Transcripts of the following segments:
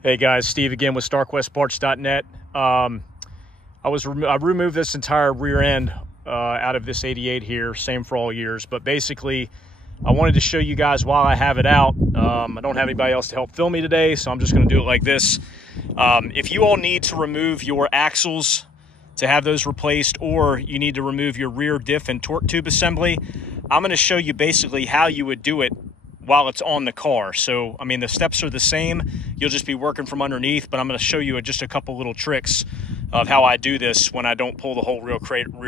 Hey guys, Steve again with StarquestParts.net. I removed this entire rear end out of this 88 here, same for all years. But basically, I wanted to show you guys while I have it out. I don't have anybody else to help film me today, so I'm just going to do it like this. If you all need to remove your axles to have those replaced, or you need to remove your rear diff and torque tube assembly, I'm going to show you basically how you would do it while it's on the car. So, I mean, the steps are the same. You'll just be working from underneath, but I'm going to show you just a couple little tricks of how I do this when I don't pull the whole rear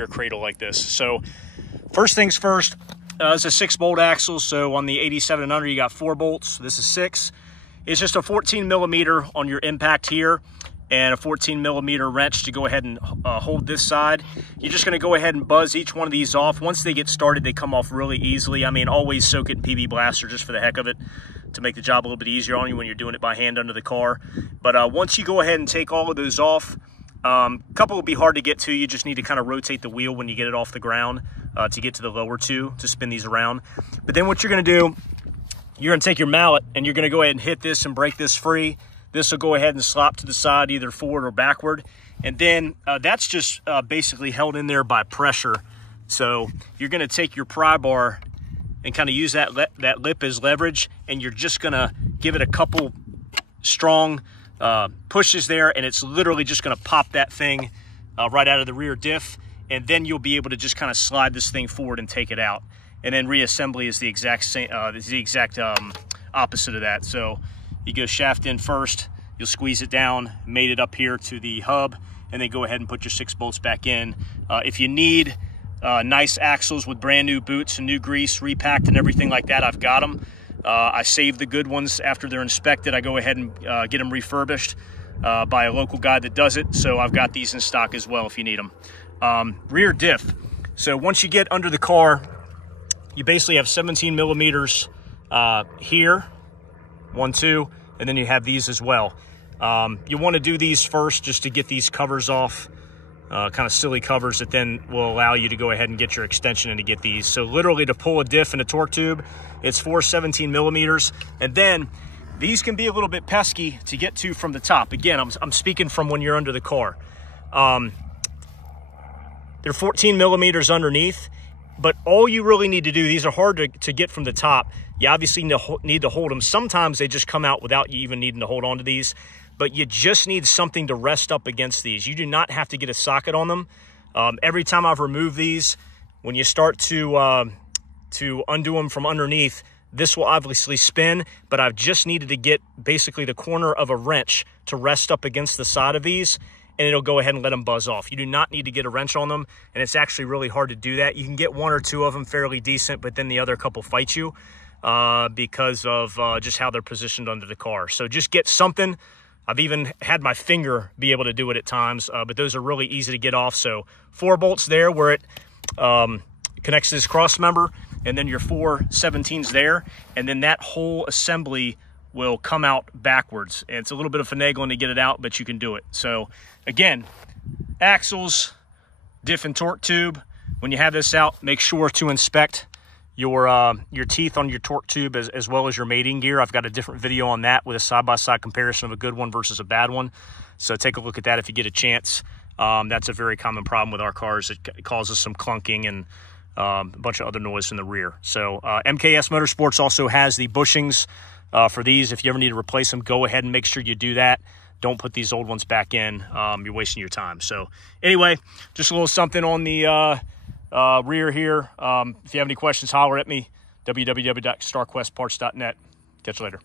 cradle like this. So, first things first, it's a 6-bolt axle. So on the 87 and under, you got 4 bolts. This is 6. It's just a 14 millimeter on your impact here, and a 14 millimeter wrench to go ahead and hold this side. You're just gonna go ahead and buzz each one of these off. Once they get started, they come off really easily. I mean, always soak it in PB Blaster just for the heck of it, to make the job a little bit easier on you when you're doing it by hand under the car. But once you go ahead and take all of those off, a couple will be hard to get to. You just need to kind of rotate the wheel when you get it off the ground to get to the lower two, to spin these around. But then what you're gonna do, you're gonna take your mallet and you're gonna go ahead and hit this and break this free. This will go ahead and slop to the side, either forward or backward. And then that's just basically held in there by pressure. So you're gonna take your pry bar and kind of use that lip as leverage, and you're just gonna give it a couple strong pushes there, and it's literally just gonna pop that thing right out of the rear diff. And then you'll be able to just kind of slide this thing forward and take it out. And then reassembly is the exact same, opposite of that. So you go shaft in first, you'll squeeze it down, mate it up here to the hub, and then go ahead and put your 6 bolts back in. If you need nice axles with brand new boots and new grease, repacked and everything like that, I've got them. I save the good ones after they're inspected. I go ahead and get them refurbished by a local guy that does it. So I've got these in stock as well if you need them. Rear diff. So once you get under the car, you basically have 17 millimeters here, 1, 2, and then you have these as well. You want to do these first just to get these covers off, kind of silly covers that then will allow you to go ahead and get your extension and to get these. So literally, to pull a diff and a torque tube, it's 4 17 millimeters. And then these can be a little bit pesky to get to from the top. Again, I'm speaking from when you're under the car. They're 14 millimeters underneath, but all you really need to do, these are hard to get from the top. You obviously need to hold them. Sometimes they just come out without you even needing to hold on to these, but you just need something to rest up against these. You do not have to get a socket on them. Every time I've removed these, when you start to undo them from underneath, this will obviously spin, but I've just needed to get basically the corner of a wrench to rest up against the side of these, and it'll go ahead and let them buzz off. You do not need to get a wrench on them, and it's actually really hard to do that. You can get 1 or 2 of them fairly decent, but then the other couple fight you because of just how they're positioned under the car. So just get something. I've even had my finger be able to do it at times, but those are really easy to get off. So 4 bolts there where it connects to this cross member, and then your 4 17s there, and then that whole assembly will come out backwards. And it's a little bit of finagling to get it out, but you can do it. So again, axles, diff and torque tube. When you have this out, make sure to inspect your teeth on your torque tube as well as your mating gear. I've got a different video on that with a side-by-side comparison of a good one versus a bad one. So take a look at that if you get a chance. That's a very common problem with our cars. It causes some clunking and a bunch of other noise in the rear. So MKS Motorsports also has the bushings for these. If you ever need to replace them, go ahead and make sure you do that. Don't put these old ones back in. You're wasting your time. So anyway, just a little something on the rear here. If you have any questions, holler at me. www.starquestparts.net. Catch you later.